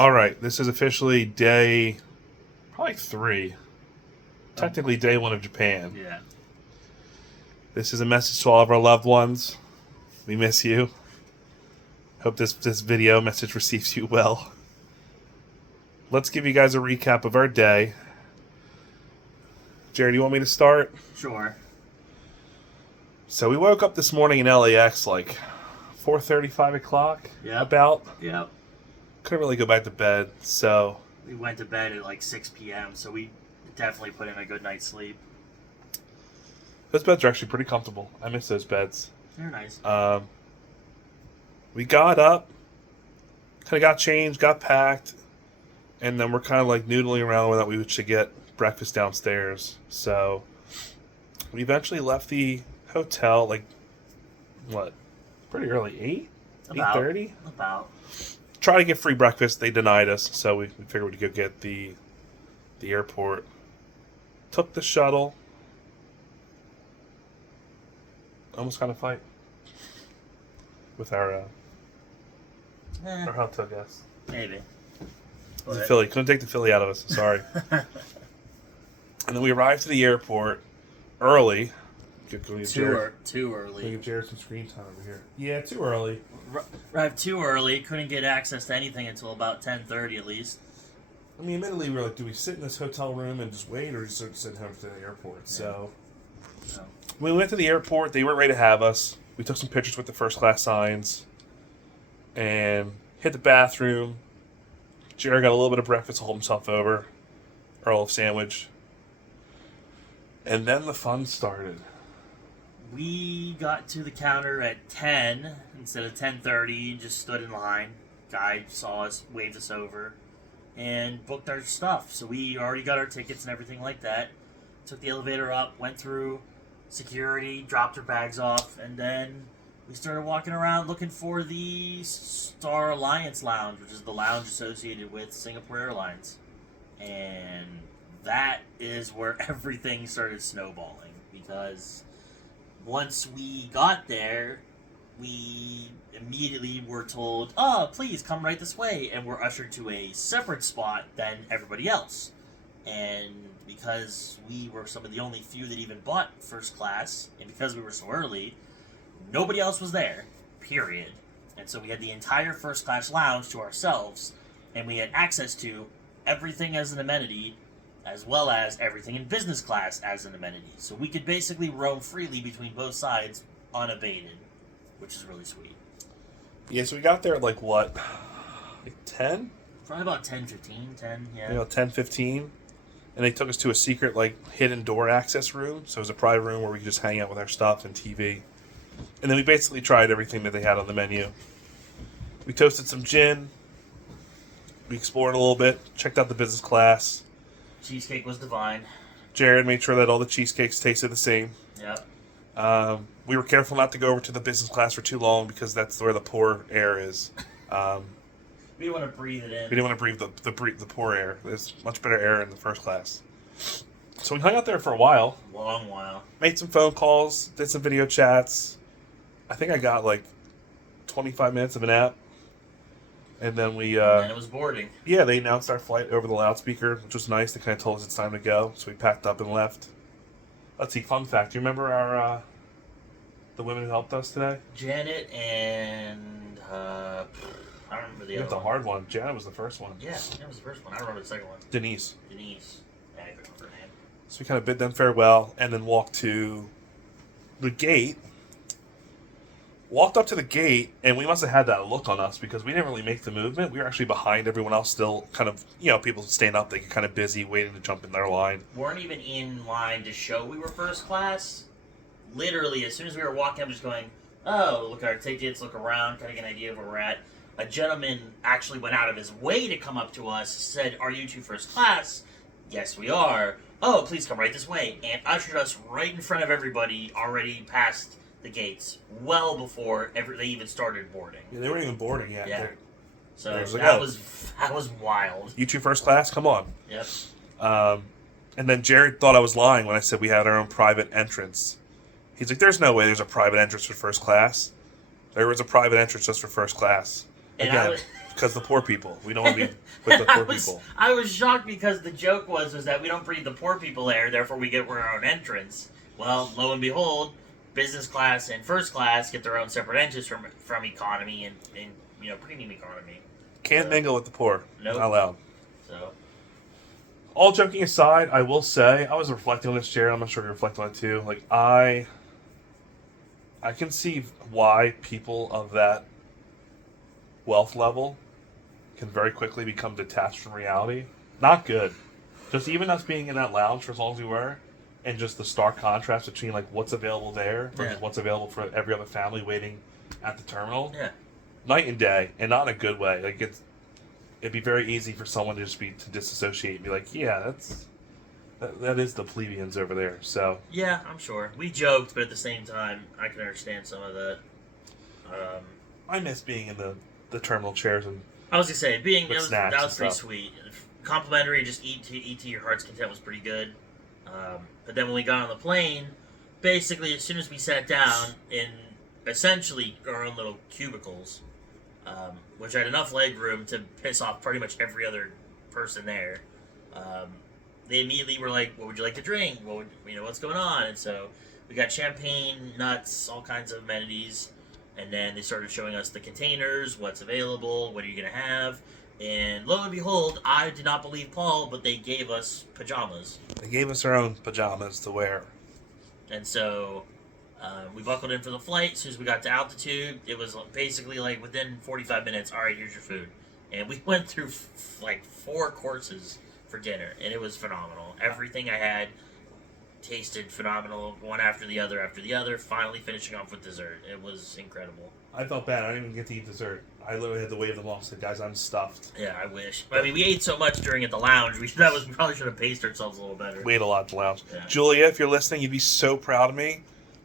All right, this is officially day probably 3. Technically day 1 of Japan. Yeah. This is a message to all of our loved ones. We miss you. Hope this video message receives you well. Let's give you guys a recap of our day. Jared, you want me to start? Sure. So we woke up this morning in LAX like 4:30, 5 o'clock. Yep. About. Yep. Couldn't really go back to bed, so We went to bed at like 6 p.m., so we definitely put in a good night's sleep. those beds are actually pretty comfortable. I miss those beds. They're nice. We got up, kind of got changed, got packed, and then we're kind of like noodling around whether we should get breakfast downstairs. So we eventually left the hotel like, what, pretty early, 8:30? About. Try to get free breakfast. They denied us, so we figured we'd go get the airport. Took the shuttle. Almost got a fight with our hot tub guest. Maybe. It was a Philly. Couldn't take the Philly out of us. Sorry. And then we arrived to the airport early. Too early. Give Jared some screen time over here. Yeah, too early. Arrived too early. Couldn't get access to anything until about 10:30 at least. I mean, admittedly, we were like, do we sit in this hotel room and just wait, or just sit home to the airport? Yeah. So So, when we went to the airport, they weren't ready to have us. We took some pictures with the first class signs and hit the bathroom. Jared got a little bit of breakfast to hold himself over. Earl of sandwich. And then the fun started. we got to the counter at 10 instead of 10:30. Just stood in line. Guy saw us, waved us over, and booked our stuff. So we already got our tickets and everything like that. Took the elevator up, went through security, dropped our bags off, and then we started walking around looking for the Star Alliance Lounge, which is the lounge associated with Singapore Airlines. And that is where everything started snowballing, because once we got there, we immediately were told, "Oh, please come right this way," and we're ushered to a separate spot than everybody else. And because we were some of the only few that even bought first class, and because we were so early, nobody else was there, period. And so we had the entire first class lounge to ourselves, and we had access to everything as an amenity, as well as everything in business class as an amenity. So we could basically roam freely between both sides unabated, which is really sweet. Yeah, so we got there at like what? Like 10? Probably about 10:15, 10, yeah. You know, 10:15. And they took us to a secret, like, hidden door access room. So it was a private room where we could just hang out with our stuff and TV. And then we basically tried everything that they had on the menu. We toasted some gin. We explored a little bit. Checked out the business class. Cheesecake was divine. Jared made sure that all the cheesecakes tasted the same. Yep. We were careful not to go over to the business class for too long because that's where the poor air is. We didn't want to breathe it in. We didn't want to breathe the poor air. There's much better air in the first class. So we hung out there for a while. Long while. Made some phone calls. Did some video chats. I think I got like 25 minutes of a nap. And then we... and it was boarding. Yeah, they announced our flight over the loudspeaker, which was nice. They kind of told us it's time to go. So we packed up and left. Let's see, fun fact. Do you remember our the women who helped us today? Janet and... I don't remember the You other got the one. hard one. Janet was the first one. Yeah, that was the first one. I remember the second one. Denise. Denise. Yeah, I couldn't remember her name. So we kind of bid them farewell and then walked to the gate. Walked up to the gate, and we must have had that look on us because we didn't really make the movement. We were actually behind everyone else still, kind of, you know, people staying up, they get kind of busy waiting to jump in their line. Weren't even in line to show we were first class. Literally, as soon as we were walking, I'm just going, oh, look at our tickets, look around, kind of get an idea of where we're at. A gentleman actually went out of his way to come up to us, said, "Are you two first class?" "Yes, we are." "Oh, please come right this way," and ushered us right in front of everybody, already past the gates, well before they even started boarding. Yeah, they weren't even boarding yet. Yeah. So There's a that go. was wild. You two first class? Come on. Yep. And then Jared thought I was lying when I said we had our own private entrance. He's like, there's no way there's a private entrance for first class. There was a private entrance just for first class. And Again, Because the poor people. We don't want to be with the poor people. I was shocked because the joke was that we don't breathe the poor people air, therefore we get our own entrance. Well, lo and behold, business class and first class get their own separate entries from economy and premium economy. Can't mingle with the poor. Nope. Not allowed. So, All joking aside, I will say, I was reflecting on this, Jared. I'm not sure if you reflect on it too. Like, I can see why people of that wealth level can very quickly become detached from reality. Not good. Just even us being in that lounge for as long as we were, and just the stark contrast between like what's available there versus what's available for every other family waiting at the terminal. yeah. Night and day, and not in a good way. Like it'd be very easy for someone to just to disassociate and be like, yeah, that is the plebeians over there. So Yeah, I'm sure. We joked, but at the same time, I can understand some of that. I miss being in the terminal chairs and I was gonna say, With that was snacks and pretty stuff. sweet. Complimentary, just eat to your heart's content was pretty good. But then when we got on the plane, basically as soon as we sat down in essentially our own little cubicles, which had enough leg room to piss off pretty much every other person there, they immediately were like, "What would you like to drink? What's going on?" And so we got champagne, nuts, all kinds of amenities. And then they started showing us the containers, what's available, what are you going to have. And lo and behold, I did not believe Paul, but they gave us pajamas. they gave us our own pajamas to wear. And so we buckled in for the flight. As soon as we got to altitude, it was basically like within 45 minutes, all right, here's your food. And we went through like 4 courses for dinner, and it was phenomenal. Everything I had tasted phenomenal, one after the other, finally finishing off with dessert. It was incredible. I felt bad. I didn't even get to eat dessert. I literally had to wave them off and say, guys, I'm stuffed. Yeah, I wish. I mean, we ate so much during at the lounge. We probably should have paced ourselves a little better. We ate a lot at the lounge. Yeah. Julia, if you're listening, you'd be so proud of me.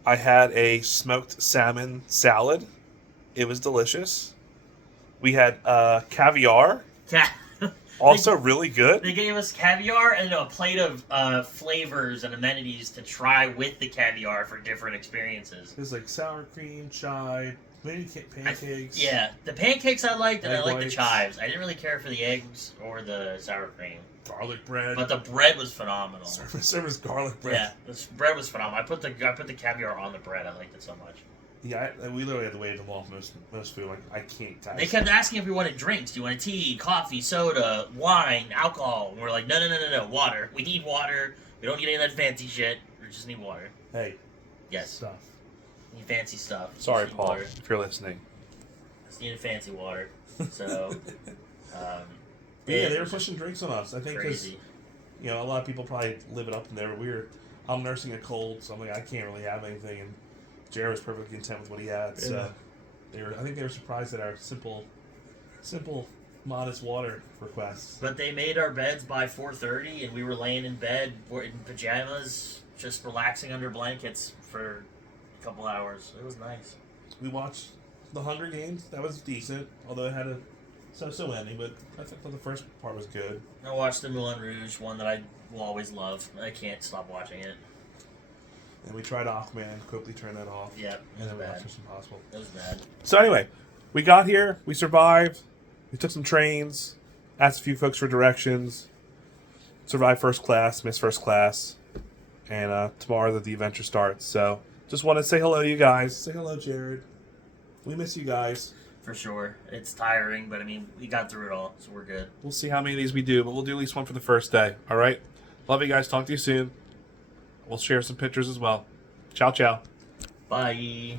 I had a smoked salmon salad. It was delicious. We had caviar. Also really good. They gave us caviar and a plate of flavors and amenities to try with the caviar for different experiences. There's like sour cream, chai, mini pancakes. Yeah, the pancakes I liked, and I Egg liked the whites. chives. I didn't really care for the eggs or the sour cream, Garlic bread. but the bread was phenomenal. Service garlic bread. Yeah, this bread was phenomenal. I put the caviar on the bread. I liked it so much. Yeah, we literally had to wave them off most food. Like, I can't, guys. They kept asking if we wanted drinks. Do you want tea, coffee, soda, wine, alcohol? And we're like, no, water. We need water. We don't need any of that fancy shit. We just need water. Hey, Yes, stuff. we need fancy stuff. Sorry, Just need Paul, water. if you're listening. Just needed fancy water. So, Yeah, they were pushing drinks on us. I think because crazy. a lot of people probably live it up in there. But I'm nursing a cold, so I'm like, I can't really have anything. And Jared was perfectly content with what he had. So I think they were surprised at our simple, modest water requests. But they made our beds by 4:30, and we were laying in bed in pajamas, just relaxing under blankets for a couple hours. It was nice. We watched the Hunger Games. That was decent, although it had a so ending. But I thought the first part was good. I watched the Moulin Rouge, one that I will always love. I can't stop watching it. And we tried Aquaman, quickly turned that off. Yep, it And was then we bad. watched Mission Impossible. It was bad. So anyway, we got here, we survived, we took some trains, asked a few folks for directions, survived first class, missed first class, and tomorrow the adventure starts. So just wanted to say hello to you guys. Say hello, Jared. We miss you guys. For sure. It's tiring, but I mean, we got through it all, so we're good. We'll see how many of these we do, but we'll do at least one for the first day. All right? Love you guys. Talk to you soon. We'll share some pictures as well. Ciao, ciao. Bye.